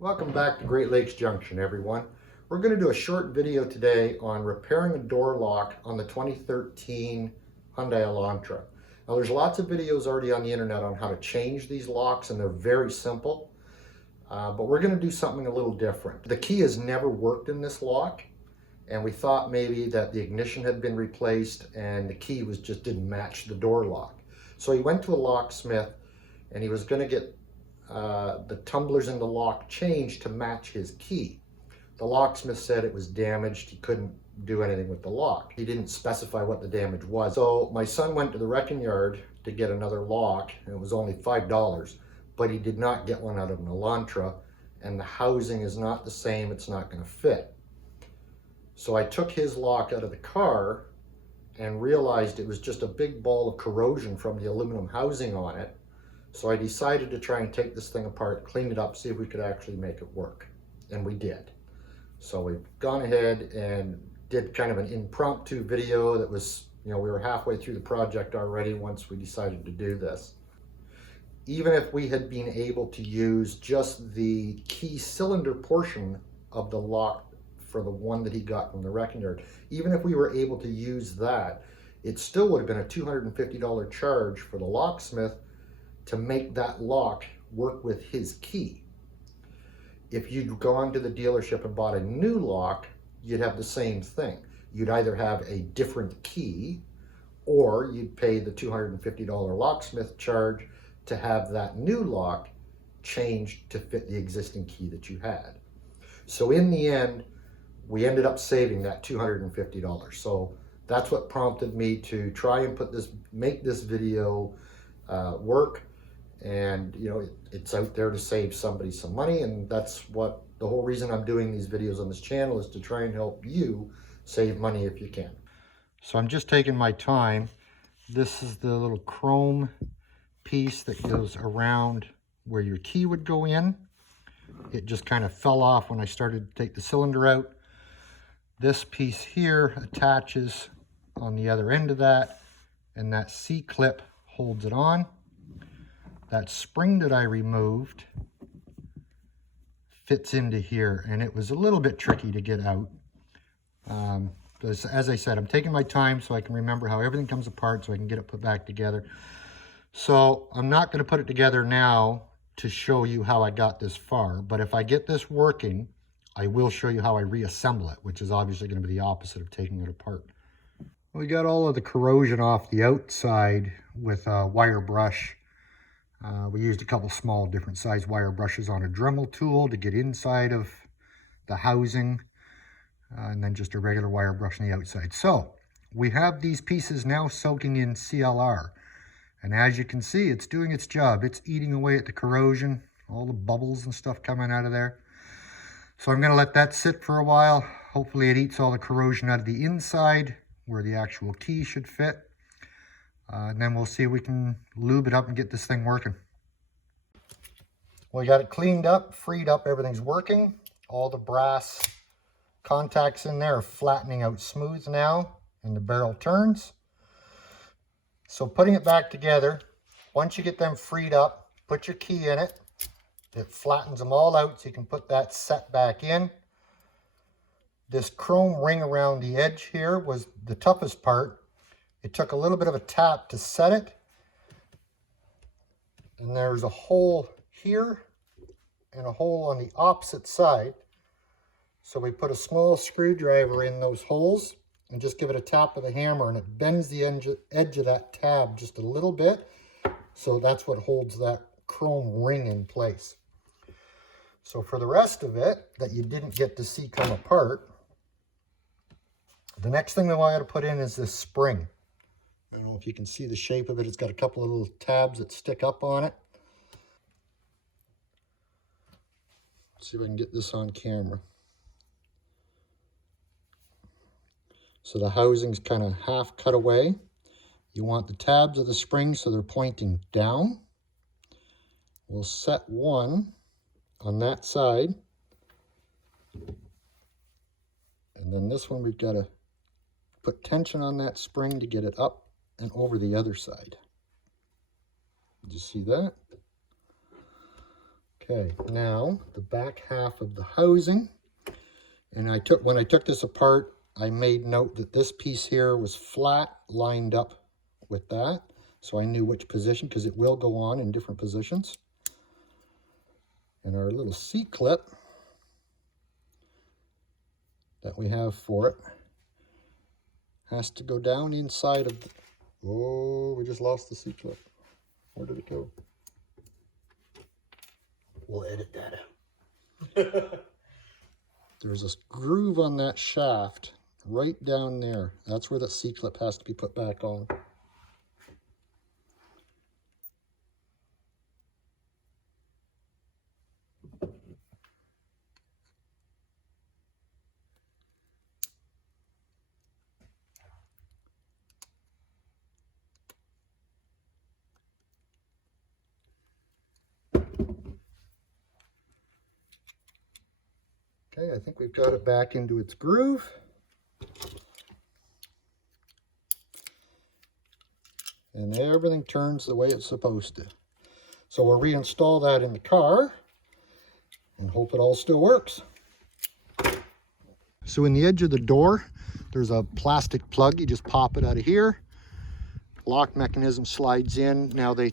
Welcome back to Great Lakes Junction, everyone. We're going to do a short video today on repairing a door lock on the 2013 Hyundai Elantra. Now, there's lots of videos already on the internet on how to change these locks, and they're very simple. But we're going to do something a little different. The key has never worked in this lock, and we thought maybe that the ignition had been replaced and the key just didn't match the door lock. So he went to a locksmith, and he was going to get the tumblers in the lock changed to match his key. The locksmith said it was damaged. He couldn't do anything with the lock. He didn't specify what the damage was. So my son went to the wrecking yard to get another lock, and it was only $5, but he did not get one out of an Elantra, and the housing is not the same. It's not going to fit. So I took his lock out of the car and realized it was just a big ball of corrosion from the aluminum housing on it. So I decided to try and take this thing apart, clean it up, see if we could actually make it work. And we did. So we've gone ahead and did kind of an impromptu video that was, we were halfway through the project already once we decided to do this. Even if we had been able to use just the key cylinder portion of the lock for the one that he got from the wrecking yard, even if we were able to use that, it still would have been a $250 charge for the locksmith to make that lock work with his key. If you'd gone to the dealership and bought a new lock, you'd have the same thing. You'd either have a different key, or you'd pay the $250 locksmith charge to have that new lock changed to fit the existing key that you had. So in the end, we ended up saving that $250. So that's what prompted me to try and make this video work. And it's out there to save somebody some money, and that's what the whole reason I'm doing these videos on this channel is, to try and help you save money if you can. So I'm just taking my time. This is the little chrome piece that goes around where your key would go in. It just kind of fell off when I started to take the cylinder out. This piece here attaches on the other end of that, and that C-clip holds it on. That spring that I removed fits into here, and it was a little bit tricky to get out. Because as I said, I'm taking my time so I can remember how everything comes apart so I can get it put back together. So I'm not going to put it together now to show you how I got this far, but if I get this working, I will show you how I reassemble it, which is obviously going to be the opposite of taking it apart. We got all of the corrosion off the outside with a wire brush. We used a couple small different size wire brushes on a Dremel tool to get inside of the housing, and then just a regular wire brush on the outside. So we have these pieces now soaking in CLR, and as you can see, it's doing its job. It's eating away at the corrosion, all the bubbles and stuff coming out of there. So I'm going to let that sit for a while. Hopefully it eats all the corrosion out of the inside where the actual key should fit. And then we'll see if we can lube it up and get this thing working. We got it cleaned up, freed up, everything's working. All the brass contacts in there are flattening out smooth now, and the barrel turns. So putting it back together, once you get them freed up, put your key in it. It flattens them all out so you can put that set back in. This chrome ring around the edge here was the toughest part. It took a little bit of a tap to set it. And there's a hole here and a hole on the opposite side. So we put a small screwdriver in those holes and just give it a tap with a hammer, and it bends the edge of that tab just a little bit. So that's what holds that chrome ring in place. So for the rest of it that you didn't get to see come apart, the next thing we want to put in is this spring. I don't know if you can see the shape of it. It's got a couple of little tabs that stick up on it. Let's see if I can get this on camera. So the housing's kind of half cut away. You want the tabs of the spring so they're pointing down. We'll set one on that side. And then this one, we've got to put tension on that spring to get it up and over the other side. Did you see that? Okay, now the back half of the housing. And when I took this apart, I made note that this piece here was flat, lined up with that. So I knew which position, because it will go on in different positions. And our little C-clip that we have for it has to go down inside of the, oh, we just lost the C-clip. Where did it go? We'll edit that out. There's this groove on that shaft right down there. That's where that C-clip has to be put back on. Okay, I think we've got it back into its groove. And everything turns the way it's supposed to. So we'll reinstall that in the car and hope it all still works. So in the edge of the door, there's a plastic plug. You just pop it out of here. Lock mechanism slides in. Now the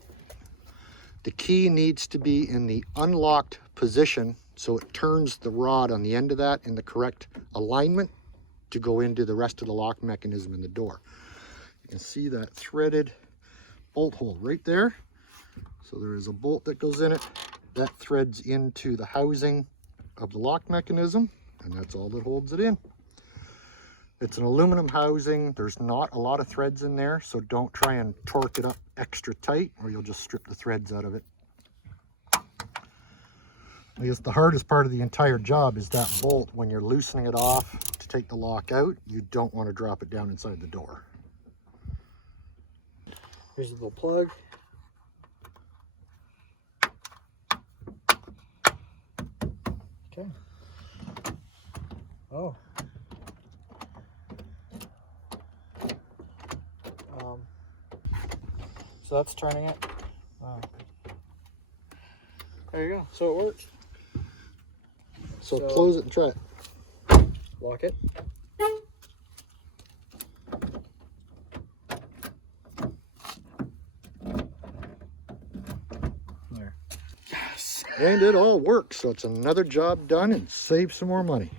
key needs to be in the unlocked position, so it turns the rod on the end of that in the correct alignment to go into the rest of the lock mechanism in the door. You can see that threaded bolt hole right there. So there is a bolt that goes in it. That threads into the housing of the lock mechanism, and that's all that holds it in. It's an aluminum housing. There's not a lot of threads in there, so don't try and torque it up extra tight or you'll just strip the threads out of it. I guess the hardest part of the entire job is that bolt. When you're loosening it off to take the lock out, you don't want to drop it down inside the door. Here's the little plug. Okay. Oh. So that's turning it. Oh. There you go. So it works. So close it and try it. Lock it. There. Yes. And it all works. So it's another job done and save some more money.